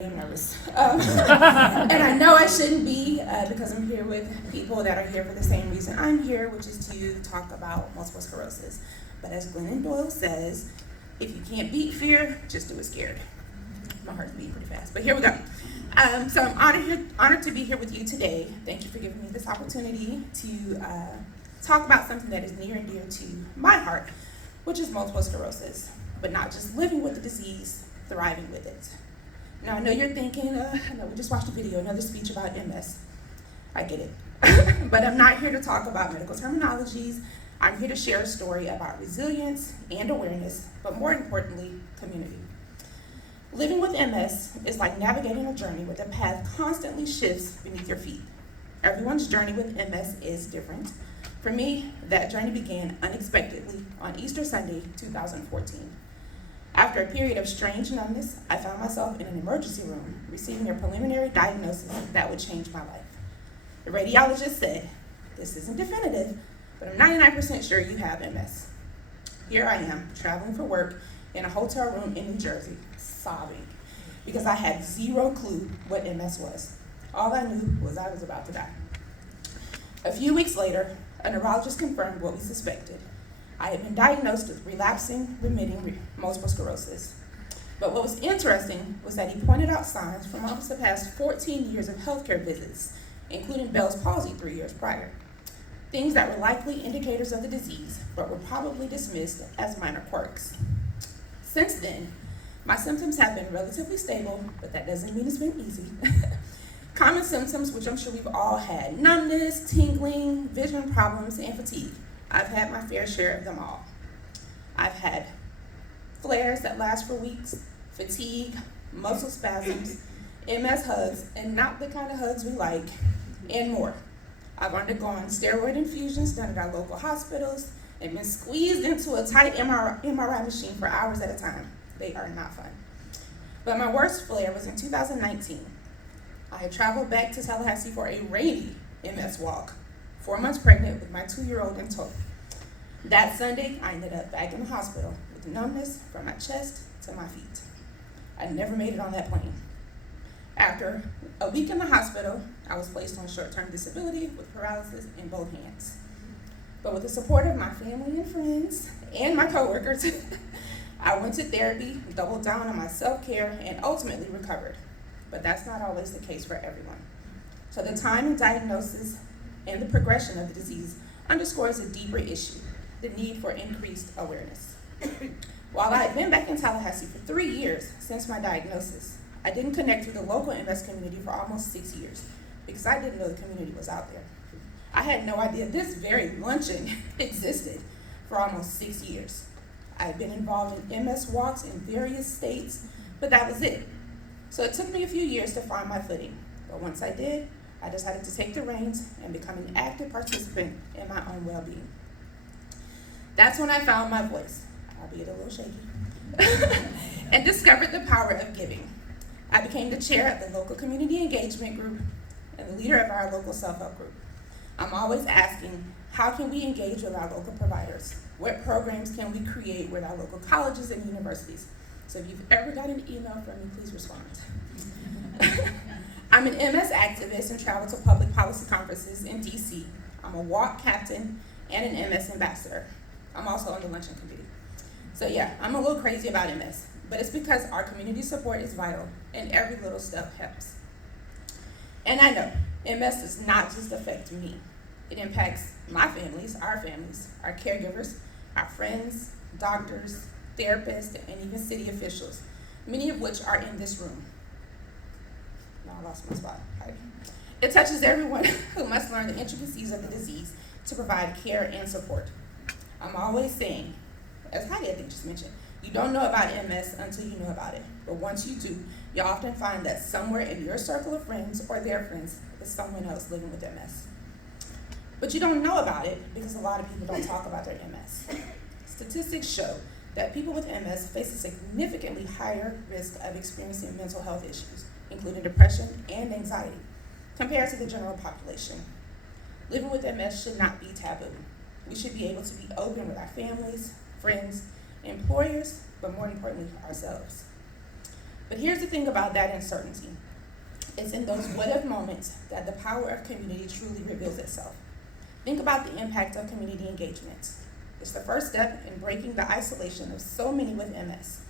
I'm nervous. And I know I shouldn't be because I'm here with people that are here for the same reason I'm here, which is to talk about multiple sclerosis. But as Glennon Doyle says, if you can't beat fear, just do it scared. My heart's beating pretty fast, but here we go. So I'm honored to be here with you today. Thank you for giving me this opportunity to talk about something that is near and dear to my heart, which is multiple sclerosis, but not just living with the disease, thriving with it. Now, I know you're thinking, we just watched a video, another speech about MS. I get it. But I'm not here to talk about medical terminologies. I'm here to share a story about resilience and awareness, but more importantly, community. Living with MS is like navigating a journey where the path constantly shifts beneath your feet. Everyone's journey with MS is different. For me, that journey began unexpectedly on Easter Sunday, 2014. After a period of strange numbness, I found myself in an emergency room receiving a preliminary diagnosis that would change my life. The radiologist said, "This isn't definitive, but I'm 99% sure you have MS." Here I am, traveling for work in a hotel room in New Jersey, sobbing, because I had zero clue what MS was. All I knew was I was about to die. A few weeks later, a neurologist confirmed what we suspected. I had been diagnosed with relapsing, remitting multiple sclerosis. But what was interesting was that he pointed out signs from almost the past 14 years of healthcare visits, including Bell's palsy 3 years prior. Things that were likely indicators of the disease, but were probably dismissed as minor quirks. Since then, my symptoms have been relatively stable, but that doesn't mean it's been easy. Common symptoms, which I'm sure we've all had: numbness, tingling, vision problems, and fatigue. I've had my fair share of them all. I've had flares that last for weeks, fatigue, muscle spasms, MS hugs, and not the kind of hugs we like, and more. I've undergone steroid infusions done at our local hospitals and been squeezed into a tight MRI machine for hours at a time. They are not fun. But my worst flare was in 2019. I had traveled back to Tallahassee for a rainy MS walk, 4 months pregnant with my 2-year-old in tow. That Sunday, I ended up back in the hospital with numbness from my chest to my feet. I never made it on that plane. After a week in the hospital, I was placed on short-term disability with paralysis in both hands. But with the support of my family and friends and my coworkers, I went to therapy, doubled down on my self-care, and ultimately recovered. But that's not always the case for everyone. So the time and diagnosis and the progression of the disease underscores a deeper issue: the need for increased awareness. While I had been back in Tallahassee for 3 years since my diagnosis, I didn't connect with the local MS community for almost 6 years because I didn't know the community was out there. I had no idea this very luncheon existed for almost 6 years. I had been involved in MS walks in various states, but that was it. So it took me a few years to find my footing, but once I did, I decided to take the reins and become an active participant in my own well-being. That's when I found my voice, albeit a little shaky, and discovered the power of giving. I became the chair of the local community engagement group and the leader of our local self-help group. I'm always asking, how can we engage with our local providers? What programs can we create with our local colleges and universities? So if you've ever got an email from me, please respond. I'm an MS activist and travel to public policy conferences in DC. I'm a walk captain and an MS ambassador. I'm also on the Luncheon committee. So yeah, I'm a little crazy about MS, but it's because our community support is vital and every little step helps. And I know MS does not just affect me. It impacts my families, our caregivers, our friends, doctors, therapists, and even city officials, many of which are in this room. No, I lost my spot. It touches everyone who must learn the intricacies of the disease to provide care and support. I'm always saying, as Heidi I think just mentioned, you don't know about MS until you know about it. But once you do, you'll often find that somewhere in your circle of friends or their friends is someone else living with MS. But you don't know about it because a lot of people don't talk about their MS. Statistics show that people with MS face a significantly higher risk of experiencing mental health issues, including depression and anxiety, compared to the general population. Living with MS should not be taboo. We should be able to be open with our families, friends, employers, but more importantly, ourselves. But here's the thing about that uncertainty. It's in those what-if moments that the power of community truly reveals itself. Think about the impact of community engagement. It's the first step in breaking the isolation of so many with MS.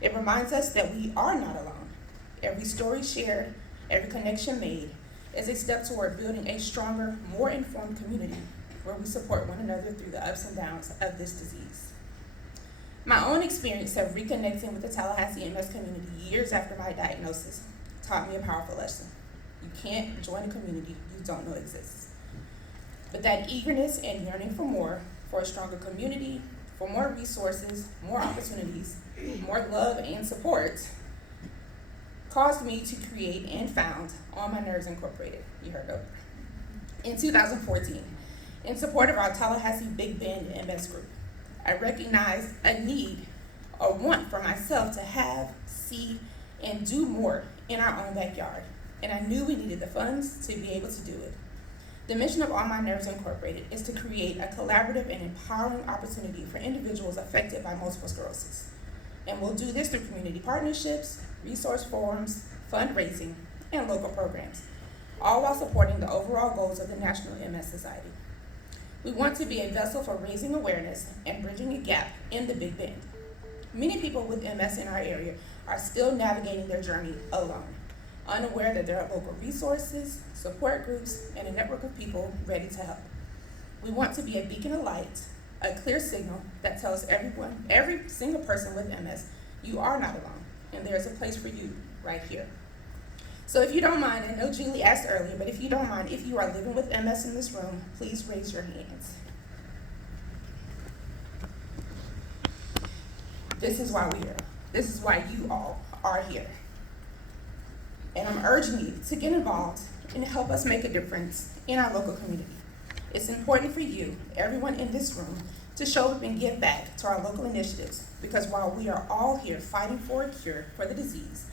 It reminds us that we are not alone. Every story shared, every connection made, is a step toward building a stronger, more informed community where we support one another through the ups and downs of this disease. My own experience of reconnecting with the Tallahassee MS community years after my diagnosis taught me a powerful lesson. You can't join a community you don't know exists. But that eagerness and yearning for a stronger community, for more resources, more opportunities, more love and support, caused me to create and found On My Nerves Incorporated, you heard of, in 2014, in support of our Tallahassee Big Bend MS group. I recognized a need, a want for myself to have, see, and do more in our own backyard, and I knew we needed the funds to be able to do it. The mission of On My Nerves Incorporated is to create a collaborative and empowering opportunity for individuals affected by multiple sclerosis. And we'll do this through community partnerships, resource forums, fundraising, and local programs, all while supporting the overall goals of the National MS Society. We want to be a vessel for raising awareness and bridging a gap in the Big Bend. Many people with MS in our area are still navigating their journey alone, unaware that there are local resources, support groups, and a network of people ready to help. We want to be a beacon of light, a clear signal that tells everyone, every single person with MS, you are not alone, and there's a place for you right here. So if you don't mind, I know Julie asked earlier, but if you don't mind, if you are living with MS in this room, please raise your hands. This is why we're here. This is why you all are here. And I'm urging you to get involved and help us make a difference in our local community. It's important for you, everyone in this room, to show up and give back to our local initiatives, because while we are all here fighting for a cure for the disease,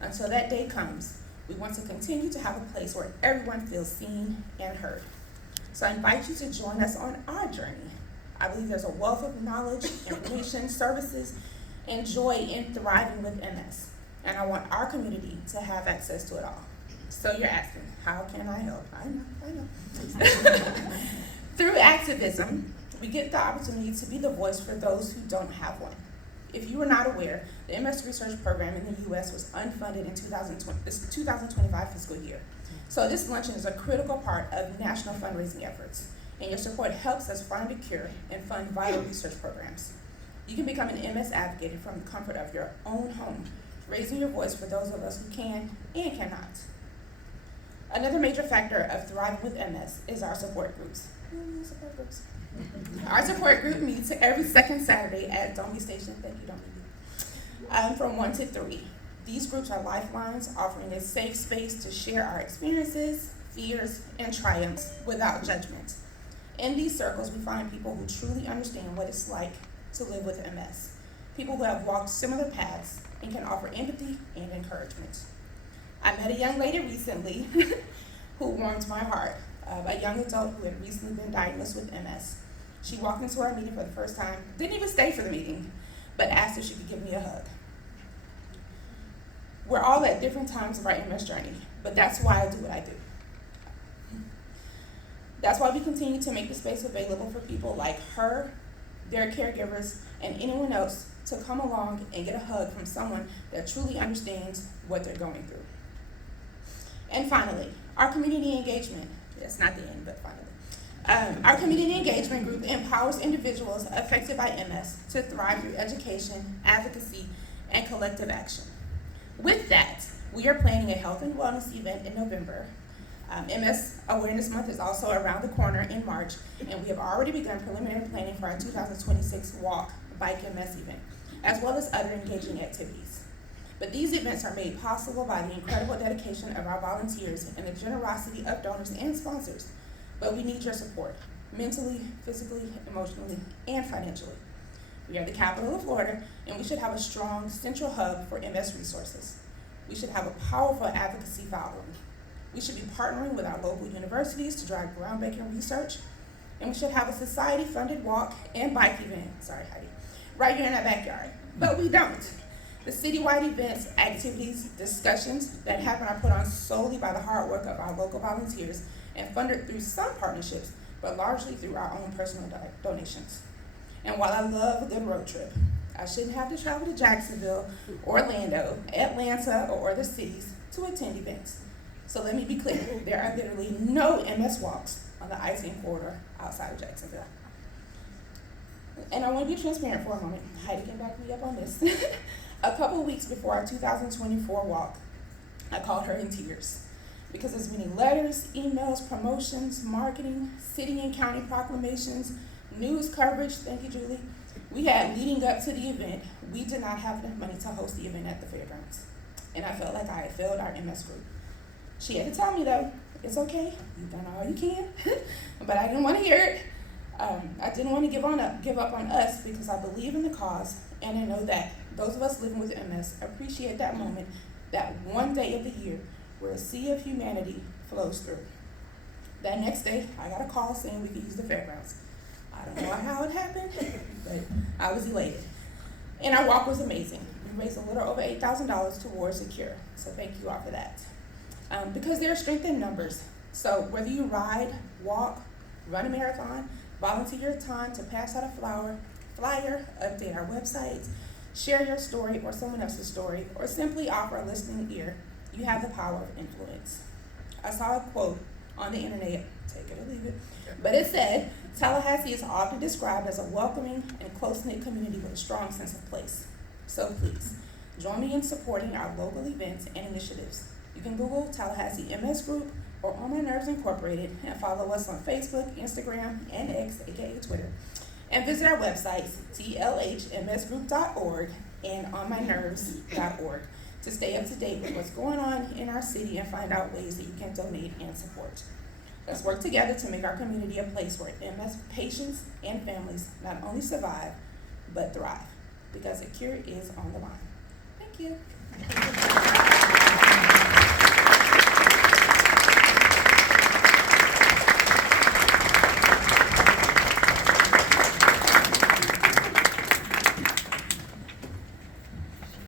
until that day comes, we want to continue to have a place where everyone feels seen and heard. So I invite you to join us on our journey. I believe there's a wealth of knowledge, information, services, and joy in thriving with MS. And I want our community to have access to it all. So you're asking, how can I help? I know. Through activism, we get the opportunity to be the voice for those who don't have one. If you are not aware, the MS research program in the U.S. was unfunded in 2025 fiscal year. So this luncheon is a critical part of national fundraising efforts, and your support helps us find a cure and fund vital research programs. You can become an MS advocate from the comfort of your own home, raising your voice for those of us who can and cannot. Another major factor of thriving with MS is our support groups. Our support group meets every second Saturday at Domi Station. Thank you, Domi. From 1 to 3. These groups are lifelines, offering a safe space to share our experiences, fears, and triumphs without judgment. In these circles, we find people who truly understand what it's like to live with MS, people who have walked similar paths and can offer empathy and encouragement. I met a young lady recently who warmed my heart, a young adult who had recently been diagnosed with MS. She walked into our meeting for the first time, didn't even stay for the meeting, but asked if she could give me a hug. We're all at different times of our MS journey, but that's why I do what I do. That's why we continue to make the space available for people like her, their caregivers, and anyone else to come along and get a hug from someone that truly understands what they're going through. And finally, our community engagement. That's not the end, but finally. Our community engagement group empowers individuals affected by MS to thrive through education, advocacy, and collective action. With that, we are planning a health and wellness event in November. MS Awareness Month is also around the corner in March, and we have already begun preliminary planning for our 2026 Walk, Bike, MS event, as well as other engaging activities. But these events are made possible by the incredible dedication of our volunteers and the generosity of donors and sponsors. But we need your support, mentally, physically, emotionally, and financially. We are the capital of Florida, and we should have a strong central hub for MS resources. We should have a powerful advocacy following. We should be partnering with our local universities to drive groundbreaking research, and we should have a society-funded walk and bike event, right here in our backyard, but we don't. The citywide events, activities, discussions that happen are put on solely by the hard work of our local volunteers and funded through some partnerships, but largely through our own personal donations. And while I love a good road trip, I shouldn't have to travel to Jacksonville, Orlando, Atlanta, or other cities to attend events. So let me be clear, there are literally no MS walks on the I-10 corridor outside of Jacksonville. And I want to be transparent for a moment. Heidi can back me up on this. A couple weeks before our 2024 walk, I called her in tears because as many letters, emails, promotions, marketing, city and county proclamations, news coverage, thank you, Julie, we had leading up to the event, we did not have enough money to host the event at the fairgrounds. And I felt like I had failed our MS group. She had to tell me though, it's okay, you've done all you can, but I didn't want to hear it. I didn't want to give up on us because I believe in the cause, and I know that those of us living with MS appreciate that moment, that one day of the year where a sea of humanity flows through. That next day, I got a call saying we could use the fairgrounds. I don't know how it happened, but I was elated. And our walk was amazing. We raised a little over $8,000 towards the cure, so thank you all for that. Because there are strength in numbers, so whether you ride, walk, run a marathon, volunteer your time to pass out a flyer, update our website, share your story or someone else's story, or simply offer a listening ear, you have the power of influence. I saw a quote on the internet, take it or leave it, but it said, Tallahassee is often described as a welcoming and close-knit community with a strong sense of place. So please, join me in supporting our local events and initiatives. You can Google Tallahassee MS Group or On My Nerves Incorporated and follow us on Facebook, Instagram, and X, aka Twitter. And visit our websites, tlhmsgroup.org and onmynerves.org to stay up to date with what's going on in our city and find out ways that you can donate and support. Let's work together to make our community a place where MS patients and families not only survive, but thrive, because a cure is on the line. Thank you.